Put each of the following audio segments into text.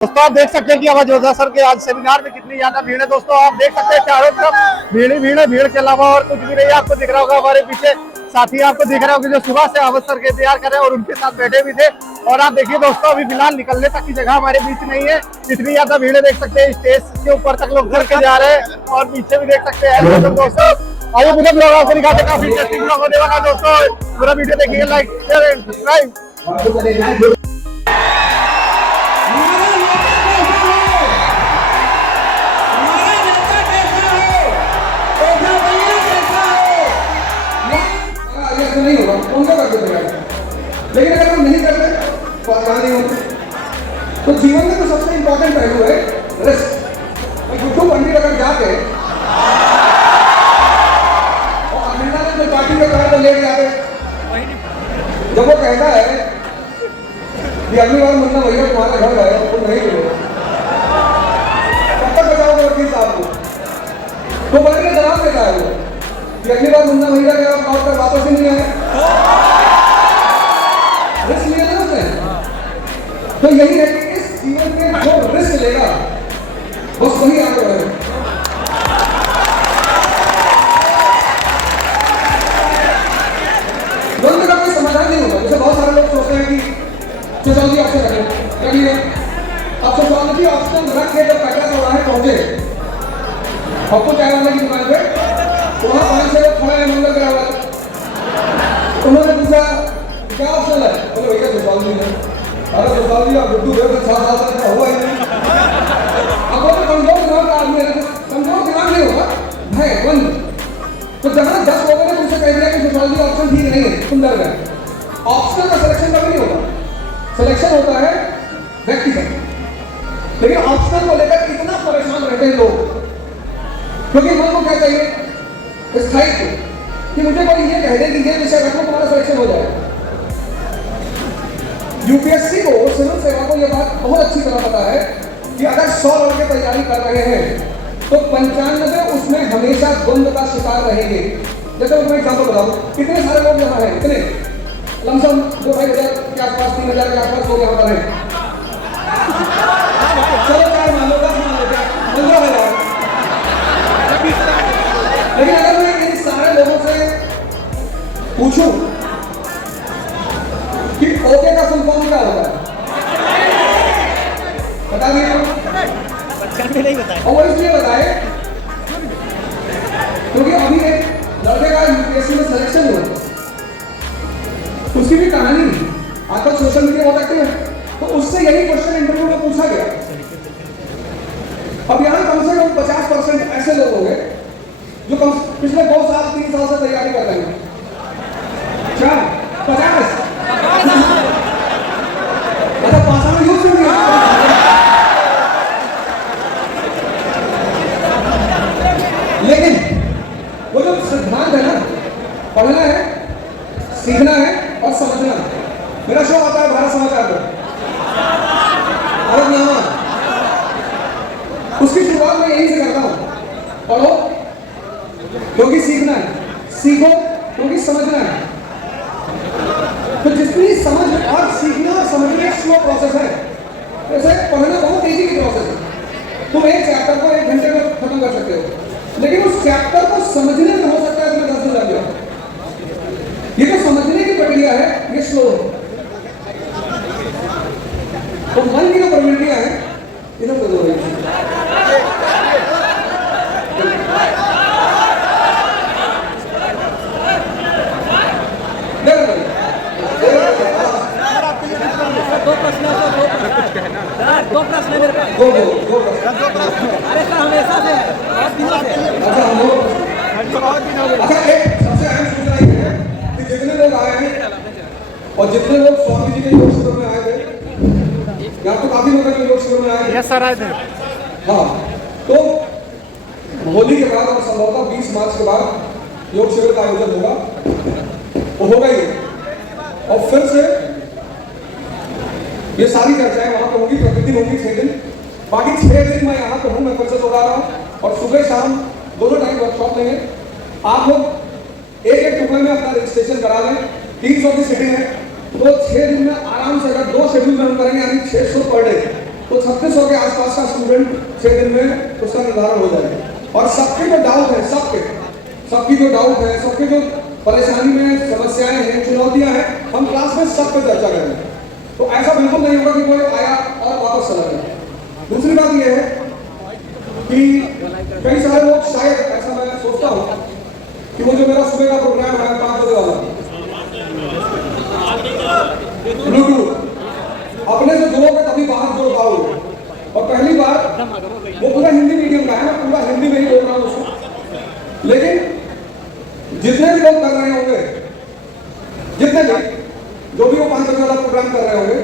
दोस्तों आप देख सकते हैं कि आवाज जोधा सर के आज सेमिनार में कितनी ज्यादा भीड़ है। दोस्तों आप देख सकते हैं चारों तरफ भीड़ ही भीड़ है, भीड़ के अलावा और कुछ भी नहीं है। आपको दिख रहा होगा हमारे पीछे साथी आपको दिख रहा होगा जो सुबह से आवाज सर के इंतजार कर रहे हैं और उनके साथ बैठे भी थे। और आप देखिए दोस्तों अभी फिलहाल निकलने तक की जगह हमारे बीच नहीं है, इतनी ज्यादा भीड़ है। देख सकते हैं स्टेज के ऊपर तक लोग चढ़ के जा रहे हैं और पीछे भी देख सकते हैं। दोस्तों आइए पूरा ब्लॉग आपको दिखाते हैं, काफी इंटरेस्टिंग ब्लॉग होने वाला है। दोस्तों पूरा वीडियो देखिए, लाइक शेयर एंड सब्सक्राइब। नहीं होगा उनका कर देते हैं, लेकिन अगर हम नहीं करते तो आसान नहीं होगा। तो जीवन में तो सबसे इंपॉर्टेंट पहलू है रिस्क। गुड्डू पंडित अगर जाके और अखंडा में पार्टी के कार्ड ले जाते, जब वो कहता है कि अगली बार मुन्ना भैया तुम्हारे घर गए तुम नहीं मिलोगे, कब तक बचाओगे वकील साहब को? तो बड़े ने जवाब देता है वो कि अगली बार मुन्ना भैया के आप लौट कर वापस ही नहीं आए, रिस्क लिया ना उसने। तो यही है कि इस जीवन में जो रिस्क लेगा बस वही आगे बढ़ेगा। द्वंद्व का कोई समाधान नहीं होगा। जैसे बहुत सारे लोग सोचते हैं कि सोशोलॉजी ऑप्शन रखिए, अब सोशोलॉजी ऑप्शन रख के जब पहला चौराहे पहुंचे आपको चाय वाले की दुकान पे वहाँ 5 से खड़े हैं मंगल ग्रह वाले, उन्होंने पूछा क्या ऑप्शन है? बोले भैया सोशोलॉजी है। अरे सोशोलॉजी आप गुड्डू है 7 साल तक हुआ ही नहीं। अब वो कमजोर दिमाग का आदमी है, कमजोर दिमाग नहीं होगा भाई बंद। तो जहाँ 10 लोगों ने तुमसे कह दिया कि सोशोलॉजी ऑप्शन ठीक नहीं है, तुम डर गए। ऑप्शन का सिलेक्शन कभी नहीं होगा, सिलेक्शन होता है व्यक्तिगत। लेकिन ऑप्शन को लेकर इतना परेशान रहते हैं लोग, क्योंकि मन को क्या चाहिए स्थायित्व, कि मुझे कोई ये कह दे कि ये विषय रखो तुम्हारा सिलेक्शन हो जाएगा। यूपीएससी को, सिविल सेवा को यह बात बहुत अच्छी तरह पता है कि अगर 100 लड़के तैयारी कर रहे हैं तो 95 उसमें हमेशा द्वंद्व का शिकार रहेंगे। जैसे मैं एग्जाम्पल बताऊं, कितने सारे लोग यहाँ हैं, कितने लमसम 2-2,500 के आसपास, 3,000 के आसपास लोग यहाँ पर हैं। चलो 4 मान लो, 10 मान लो, 15,000। लेकिन अगर मैं इन सारे लोगों से पूछूं कि ओके का फुल फॉर्म क्या होता है, बता दीजिए। नहीं बताए, और वो इसलिए बताए क्योंकि अभी एक लड़के का यूपीएससी में सिलेक्शन हुआ, उसकी भी कहानी आजकल सोशल मीडिया बहुत एक्टिव है, तो उससे यही क्वेश्चन इंटरव्यू में पूछा गया। अब यहाँ कम से कम 50% ऐसे लोग होंगे जो पिछले 2 साल 3 साल से तैयारी कर रहे हैं। 50 मतलब 5 साल यूज हो गया। लेकिन वो जो सिद्धांत है ना, पढ़ना है, सीखना है और समझना। मेरा शो आता है भारत समाचार पर, भारतनामा, उसकी शुरुआत मैं यहीं से करता हूं। पढ़ो क्योंकि सीखना है, सीखो क्योंकि समझना है। तो जितनी समझ और सीखना और समझना एक स्लो प्रोसेस है, जैसे पढ़ना बहुत तेजी की प्रोसेस है। तुम एक चैप्टर को 1 घंटे में खत्म कर सकते हो, लेकिन उस चैप्टर को समझने में हो सकता है तुम्हें 10 दिन लग जाए। ये जो समझने की प्रक्रिया है ये स्लो है। तो मन की जो प्रवृत्तियां हैं इन्हें बदल रही है। दो प्रश्न है मेरे पास। दो प्रश्न। अरे सर हमेशा से बहुत दिनों से। अच्छा एक सबसे अहम सूचना ये है कि जितने लोग आए हैं और जितने लोग स्वामी जी के योग शिविर में आए थे, यहाँ तो काफी लोग योग शिविर में आए थे। यस सर आए थे। हाँ, तो होली के बाद और संभवतः 20 मार्च के बाद योग शिविर का आयोजन होगा, वो होगा ही। और फिर से ये सारी चर्चाएं वहां पर होंगी, प्रकृति होंगी 6 दिन, बाकी 6 दिन मैं यहाँ पर हूँ, मैं फिर से दोहरा रहा हूँ। और सुबह शाम दोनों टाइम वर्कशॉप लेंगे। आप लोग एक रुपए में अपना रजिस्ट्रेशन करा लें, 300 की सीटिंग है, तो 6 दिन में आराम से अगर 2 शेड्यूल में हम करेंगे यानी 600 पर डे, तो 3600 के आसपास का स्टूडेंट 6 दिन में उसका निर्धारण हो जाएगा। और सबके जो डाउट है, सबकी जो डाउट है, सबके जो परेशानी में समस्याएं हैं, चुनौतियां हैं, हम क्लास में सब पे चर्चा करेंगे। तो ऐसा बिल्कुल नहीं होगा कि कोई आया और वापस चला गया। दूसरी बात यह है कि कई सारे लोग, शायद ऐसा मैं सोचता हूँ कि वो जो मेरा सुबह का प्रोग्राम है 5 बजे वाला ब्लूटूथ, अपने से जोड़ोगे तभी बाहर जोड़ पाओगे। और पहली बार वो पूरा हिंदी मीडियम का है, मैं पूरा हिंदी में ही बोल रहा हूँ उसको। लेकिन जितने भी लोग कर रहे होंगे, जितने भी जो भी वो 5 बजे वाला प्रोग्राम कर रहे होंगे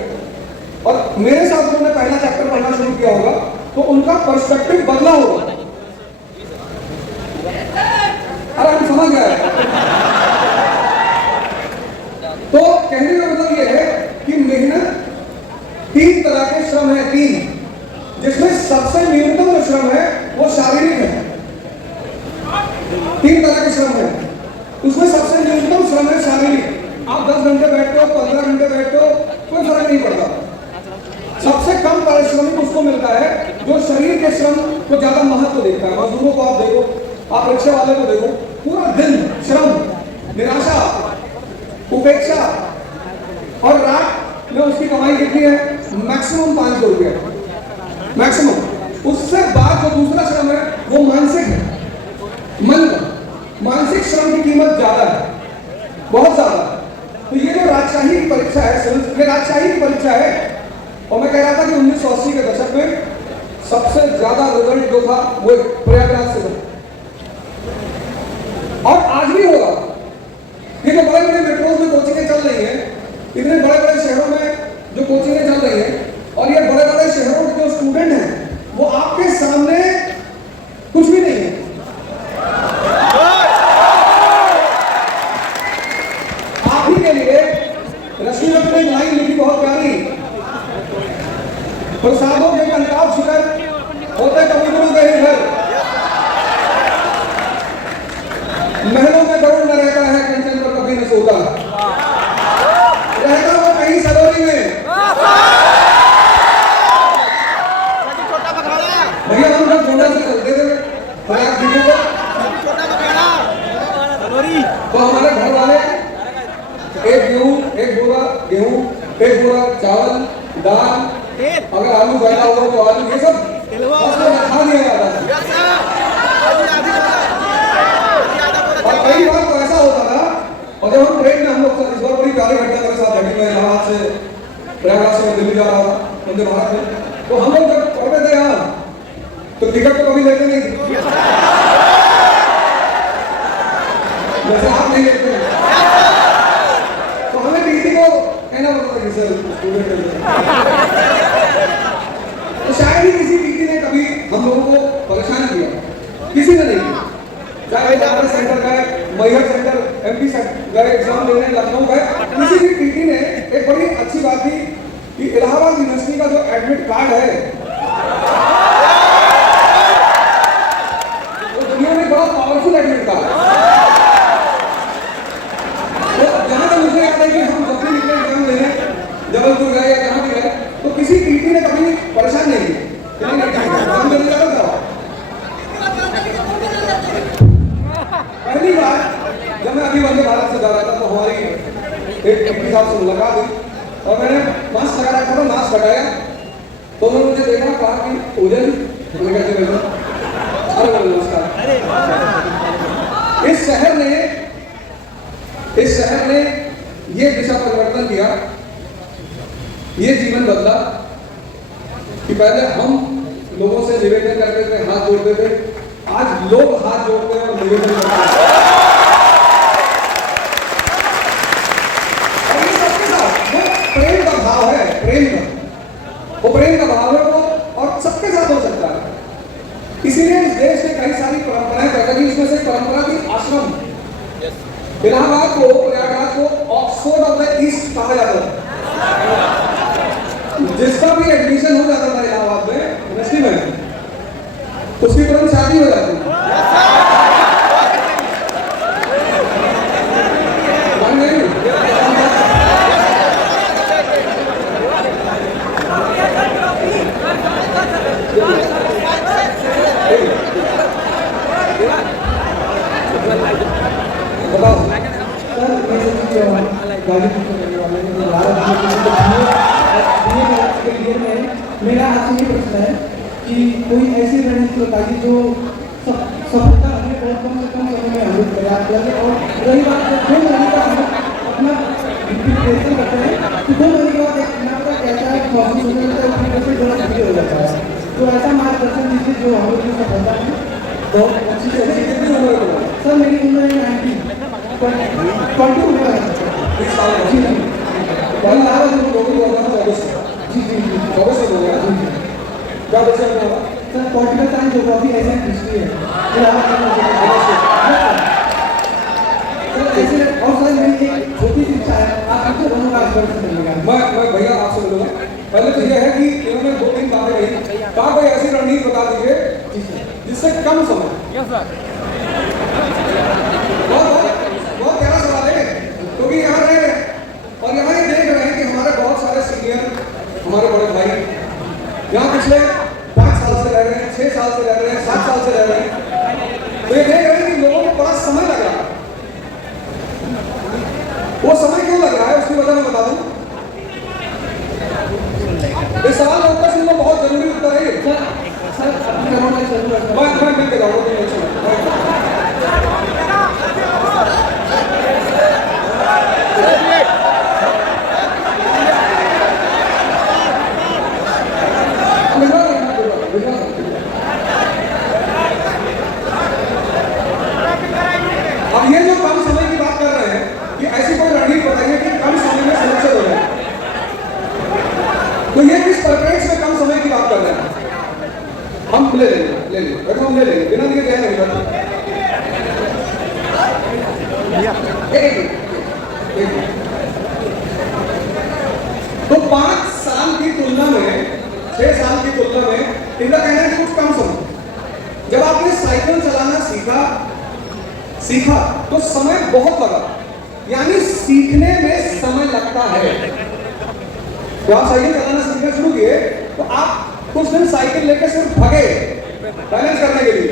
और मेरे साथ उन्होंने पहला चैप्टर पढ़ना शुरू किया होगा, तो उनका पर्सपेक्टिव बदला होगा। अरे हम समझ गए। तो कहने का मतलब यह है कि मेहनत 3 तरह के श्रम है, 3, जिसमें सबसे न्यूनतम जो श्रम है वो शारीरिक है। 3 तरह के श्रम है, उसमें सबसे न्यूनतम श्रम है शारीरिक। आप 10 घंटे बैठते हो, 15 घंटे बैठते हो, कोई फर्क नहीं पड़ता। सबसे कम पारिश्रमिक उसको मिलता है जो शरीर के श्रम को ज्यादा महत्व देता है। मजदूरों को आप देखो, आप रिक्शे वाले को देखो, पूरा दिन श्रम, निराशा, उपेक्षा, और रात में उसकी कमाई कितनी है? मैक्सिमम 500 रुपया, मैक्सिमम। उससे बाद जो दूसरा श्रम है वो मानसिक है, मन का। मानसिक श्रम की कीमत ज्यादा है, बहुत ज्यादा। तो ये जो राजशाही की परीक्षा है, ये राजशाही की परीक्षा है। और मैं कह रहा था कि 1980 के दशक में सबसे ज्यादा रिजल्ट जो था वो प्रयागराज से था, और आज भी होगा। ये जो बड़े बड़े मेट्रोज में कोचिंगें चल रही हैं, इतने बड़े बड़े शहरों में जो कोचिंगें चल रही हैं, और ये बड़े बड़े शहरों के जो स्टूडेंट हैं वो आपके सामने कुछ भी नहीं है। आप ही के लिए रश्मि ने एक लाइन लिखी बहुत प्यारी, प्रसादों के कंकाल शिखर होते कबूतरों के ही घर, महलों में गरुड़ न रहता है, कंचन पर कभी न सोता, रहता वो कहीं सरोरी में। भैया हम लोग छोटा से चलते थे प्रयाग दीदी को, तो हमारे घर वाले एक बोरा गेहूं, एक बोरा चावल, दाल, अगर आलू बैठा हुआ तो आलू, ये सब खा दिया जाता था। और कई बार तो ऐसा होता था, और जब हम ट्रेन में, हम लोग इस बार बड़ी प्यारी घटना मेरे साथ घटी, मैं इलाहाबाद से प्रयागराज से दिल्ली जा रहा था वंदे भारत में। तो हम लोग जब पढ़ते थे यहाँ, तो टिकट तो कभी लेते नहीं थे, जैसे आप नहीं लेते। तो हमें टीटी को कहना पड़ता था कि सर स्टूडेंट। तो शायद ही किसी टीटी ने कभी हम लोगों को परेशान किया, किसी ने नहीं किया। चाहे बनारस सेंटर गए, मैहर सेंटर, MP गए एग्जाम देने, लखनऊ गए, किसी भी टीटी ने एक बड़ी अच्छी बात थी कि इलाहाबाद यूनिवर्सिटी का जो एडमिट कार्ड है वो दुनिया में बड़ा पावरफुल एडमिट कार्ड है। तो जहां तक मुझे याद है कि हम जब भी निकले एग्जाम देने, जबलपुर गए या जहां भी गए, तो किसी टीटी ने कभी परेशान नहीं किया। एग्जाम देने जा रहा था, पहली बार जब मैं अभी वंदे भारत से जा रहा था, तो हमारी एक टीटी साहब से मुलाकात हुई, और मैंने मास्क लगा रखा था, मास्क हटाया तो उन्होंने मुझे देखा, कहा कि उदय, मैंने कहते हुए अरे नमस्कार। इस शहर ने ये दिशा परिवर्तन किया, ये जीवन बदला कि पहले हम लोगों से निवेदन करते थे, हाथ जोड़ते थे, आज लोग हाथ जोड़ते हैं और निवेदन करते हैं। और ये सबके साथ वो प्रेम का भाव है, वो प्रेम का भाव है वो, और सबके साथ हो सकता है। इसीलिए इस देश ने कई सारी परंपराएं पैदा की, उसमें से परंपरा थी आश्रम। इलाहाबाद को, प्रयागराज को ऑक्सफोर्ड ऑफ द ईस्ट कहा जाता था। जिसका भी एडमिशन हो जाता था इलाहाबाद में यूनिवर्सिटी में, उसकी तुरंत शादी हो जाती। बताओ सर मैं सोची गाड़ी बुक करने वाले हैं मेरा आपसे ये प्रश्न है कि कोई ऐसी रणनीति बताइए जो सफलता हमें बहुत कम से कम समय में अमृत प्रयास करें। और रही बात जो 2 महीने का हम अपना प्रिपरेशन करते हैं तो 2 महीने के बाद एक नाम कहता है महसूस होने लगता है प्रिपरेशन थोड़ा धीरे हो जाता है। तो ऐसा मार्गदर्शन दीजिए जो हम लोग की सफलता है बहुत अच्छी तरीके से। कितनी उम्र है तुम्हारी? सर मेरी उम्र है 20 उम्र है। 20 साल जी की। जी पहले आया तुम नौकरी करना था 24 से। जी जी जी 24 से हो गया। क्या बच्चे में होगा? सर पॉलिटिकल साइंस ज्योग्राफी ऐसे हिस्ट्री है ऐसे। और सर मेरी एक छोटी सी इच्छा है आप मुझे दोनों का आशीर्वाद करिएगा। मैं भैया आपसे बोलूँगा, पहले तो यह है कि इन्होंने 2-3 बातें कही, कहा कोई ऐसी रणनीति बता दीजिए जिससे कम समय। बहुत प्यारा सवाल है, क्योंकि यहाँ रह रहे हैं और यहाँ ये देख रहे हैं कि हमारे बहुत सारे सीनियर, हमारे बड़े भाई यहाँ पिछले 5 साल से रह रहे हैं, 6 साल से रह रहे हैं, 7 साल से रह रहे हैं। तो ये देख रहे हैं कि लोगों को बड़ा समय लग रहा है। वो समय क्यों लग रहा है उसकी वजह मैं बता दूं। इस सवाल का उत्तर सुनना बहुत जरूरी उत्तर है। सर आपकी करोड़ का जरूर मैं मिल के जाऊंगा। अब ये जो कम समय की बात कर रहे हैं, कि ऐसी कोई रणनीति बताइए कि कम समय में सिलेक्शन हो जाए। तो ये किस परिप्रेक्ष्य में कम समय की बात कर रहे हैं? हम ले लेंगे बैठो, हम ले लेंगे बिना दिए गए नहीं बैठो। तो 5 साल की तुलना में 6 साल की तुलना में इनका कहना है कि कुछ कम समय। जब आपने साइकिल चलाना सीखा तो समय बहुत लगा, यानी सीखने में समय लगता है। तो आप साइकिल चलाना सीखना शुरू किए तो आप कुछ दिन साइकिल लेकर सिर्फ भागे बैलेंस करने के लिए,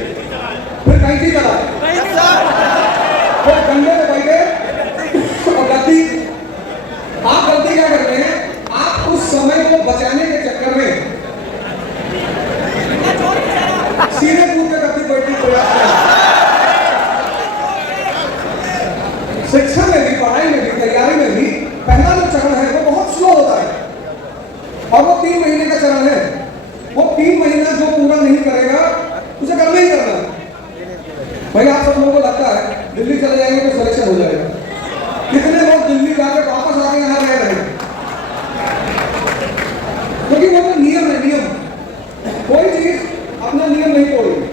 फिर कैंची चलाए, फिर कंधे पे बैठे और गलती। आप गलती क्या करते हैं? आप उस समय को बचाने के चक्कर में सीधे कूद के गलती बैठने प्रयास करें। शिक्षा में भी, पढ़ाई में भी, तैयारी में भी पहला जो चरण है वो बहुत स्लो होता है और वो 3 महीने का चरण है। वो 3 महीना जो पूरा नहीं करेगा उसे करना ही करना है। भाई आप सब लोगों को लगता है दिल्ली चले जाएंगे तो सिलेक्शन हो जाएगा। कितने लोग दिल्ली जाकर वापस आके यहाँ रह रहे हैं? क्योंकि वो तो नियम है, नियम। कोई चीज अपना नियम नहीं तोड़ेगी।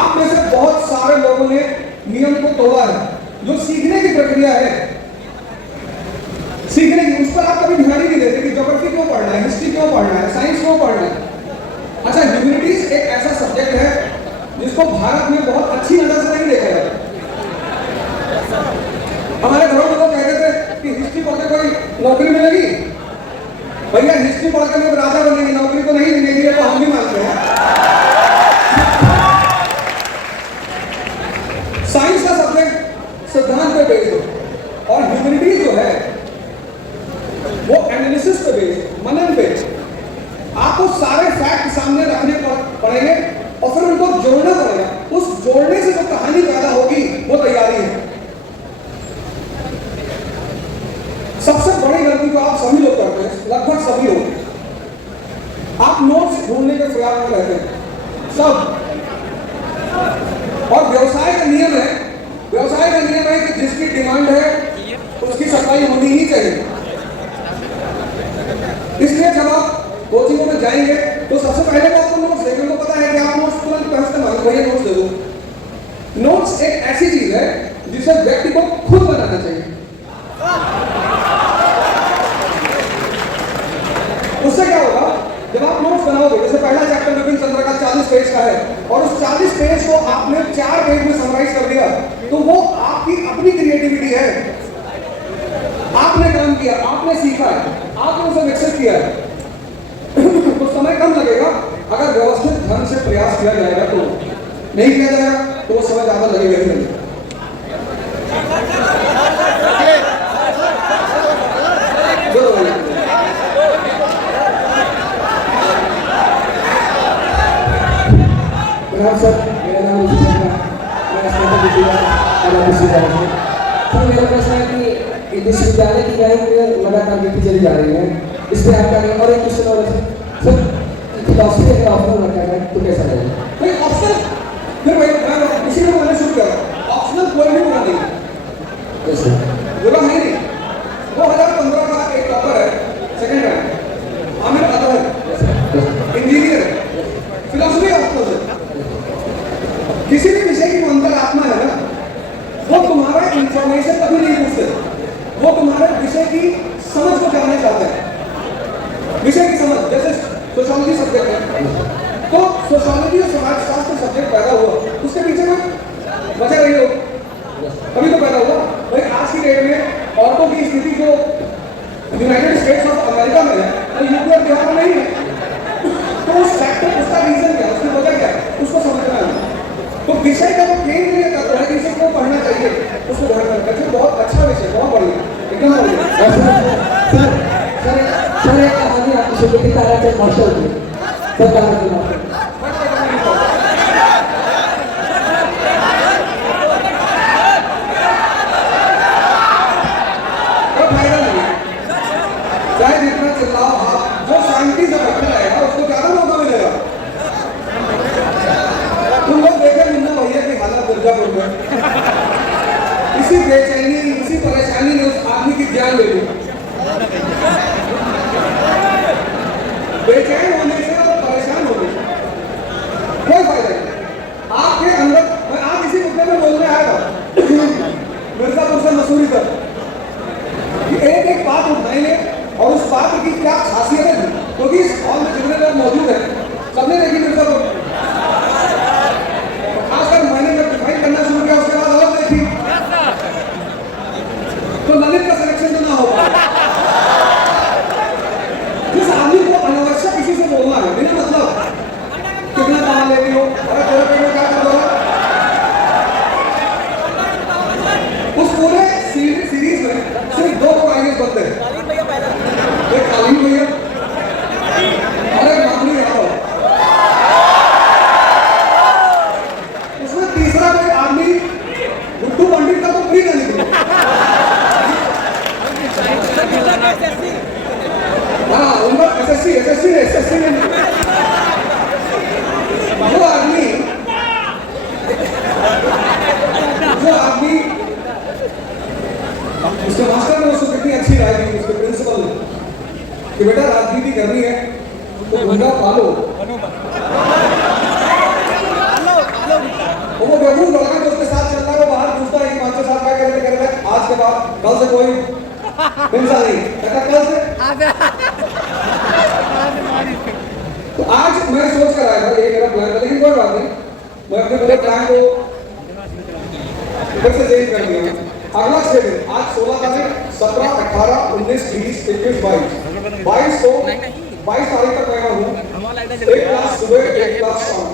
आप में से बहुत सारे लोगों ने नियम को तोड़ा है। जो सीखने की प्रक्रिया है, सीखने की, उस पर आप कभी ध्यान ही नहीं देते कि ज्योग्राफी क्यों पढ़ना है, हिस्ट्री क्यों पढ़ना है, साइंस क्यों पढ़ना है। अच्छा, ह्यूमैनिटीज एक ऐसा सब्जेक्ट है जिसको भारत में बहुत अच्छी नजर से नहीं देखा जाता। हमारे घरों में लोग कहते थे कि हिस्ट्री पढ़ के कोई नौकरी मिलेगी। भैया हिस्ट्री पढ़ के लोग राजा बनेंगे, नौकरी तो नहीं मिलेगी, ये तो हम भी मानते हैं। साइंस का सब्जेक्ट सिद्धांत पे बेस्ड हो और ह्यूमैनिटीज जो है वो एनालिसिस पे बेस्ड, मनन पे। आपको सारे फैक्ट सामने रखने पड़ेंगे और फिर उनको जोड़ना पड़ेगा। उस जोड़ने से जो कहानी पैदा होगी वो तैयारी है। सबसे बड़ी गलती तो आप सभी लोग करते हैं, लगभग सभी लोग। आप नोट्स ढूंढने के प्रयास में रहते हैं सब। और व्यवसाय का नियम है कि जिसकी डिमांड है उसकी सप्लाई होनी ही चाहिए। इसलिए जब आप कोचिंगों में जाएंगे तो सबसे पहले तो आपको नोट्स देंगे। उनको पता है कि आप नोट्स तुरंत इस्तेमाल करिए, नोट्स दे दो। नोट्स एक ऐसी चीज है जिसे व्यक्ति को खुद बनाना चाहिए। उससे क्या होगा, जब आप नोट्स बनाओगे, जैसे पहला चैप्टर विपिन चंद्र का 40 पेज का है और उस 40 पेज को आपने 4 पेज में समराइज कर दिया, तो वो आपकी अपनी क्रिएटिविटी है। आपने काम किया, आपने सीखा है, आपने उसे विकसित किया है। तो समय कम लगेगा प्रयास किया जाएगा तो नहीं किया जाएगा तो वो समय ज़्यादा लगेगा ही नहीं। सर मेरा नाम ऋषि शर्मा, मैं स्नातक विद्यालय सर मेरा प्रश्न है कि इस विद्यालय की रैंक लगातार गिरती चली जा रही है, इस पर आपका नहीं। और एक क्वेश्चन और है सर, फिलॉसफी अगर ऑप्शनल रखा है तो कैसा रहेगा? नहीं ऑप्शनल फिर वही इसी में मैंने शुरू किया, ऑप्शनल कोई भी बोला नहीं, बोला नहीं। 2015 का एक टॉपर है, second rank Aamir Athar, engineer है, फिलॉसफी ऑप्शनल है। किसी भी विषय की जो अंतरात्मा है ना, वो तुम्हारा इंफॉर्मेशन कभी नहीं पूछते, वो तुम्हारे विषय की समझ को जानना चाहते हैं। विषय की समझ, जैसे सोशियोलॉजी सब्जेक्ट है तो सोशियोलॉजी और समाजशास्त्र सब्जेक्ट पैदा हुआ, उसके पीछे कोई वजह रही हो, अभी तो पैदा हुआ भाई। आज की डेट में औरतों की स्थिति जो यूनाइटेड स्टेट्स ऑफ अमेरिका में है वो यूपी और बिहार में नहीं है, तो उस फैक्टर, उसका रीजन क्या है, उसकी वजह क्या है, उसको समझना है। तो विषय का जो केंद्रीय तत्व है जिसे को पढ़ना चाहिए उसको ध्यान में रखिए। बहुत अच्छा विषय, बहुत बढ़िया, एकदम बढ़िया। सर एक कहानी आपकी सुनने की तारा के मास्टर की सर तारा के मास्टर चाहे जितना चिल्लाओ आप, जो शांति से बैठा रहेगा उसको ज्यादा मौका मिलेगा। तुम लोग देखे मुन्ना भैया की हालत मिर्जापुर में, इसी बेचैनी, इसी परेशानी ने उस आदमी की जान ले ली। बेचैन होने से और परेशान होने से कोई फायदा नहीं। आपके अंदर, मैं आज इसी मुद्दे में बोलने आया था मिर्जापुर से मसूरी तक, एक एक बात उठाएंगे और उस बात की क्या खासियत है, क्योंकि इस हॉल में जितने लोग मौजूद हैं सबने देखी मिर्जापुर। खासकर मैंने जब डिफाइन करना शुरू किया उसके बाद और देखी तो ललित का सिलेक्शन तो ना हो पाया। जिस आदमी को अनावश्यक किसी से बोलना है बिना मतलब, कितना कमा लेती हो, अरे तेरे पेट में क्या कर दो, उस पूरे सीरीज में सिर्फ दो आइडियाज बनते हैं, एक कालीन भैया और एक मामूली यादव। उसमें तीसरा कोई आदमी गुड्डू पंडित का तो प्री ना निकले। हाँ उनका एसएससी में जो आदमी उसके मास्टर ने उसको कितनी अच्छी राय दी, उसके प्रिंसिपल ने कि बेटा राजनीति करनी है तो गुंडा पालो। वो बेवकूफ लड़का जो उसके साथ चल रहा है वो बाहर पूछता है कि 5-6 साल क्या करेंगे, आज के बाद कल से कोई हिंसा नहीं, कहता कल से। तो आज मैं सोच कर आया था, ये मेरा प्लान था, लेकिन कोई बात नहीं, मैं अपने पूरे प्लान को फिर से चेंज कर दिया। अगला 6 दिन, आज 16 तारीख, 17, 18, 19, 20, 21, 22 को 22 तारीख तक मैं हूँ, एक क्लास सुबह एक क्लास शाम।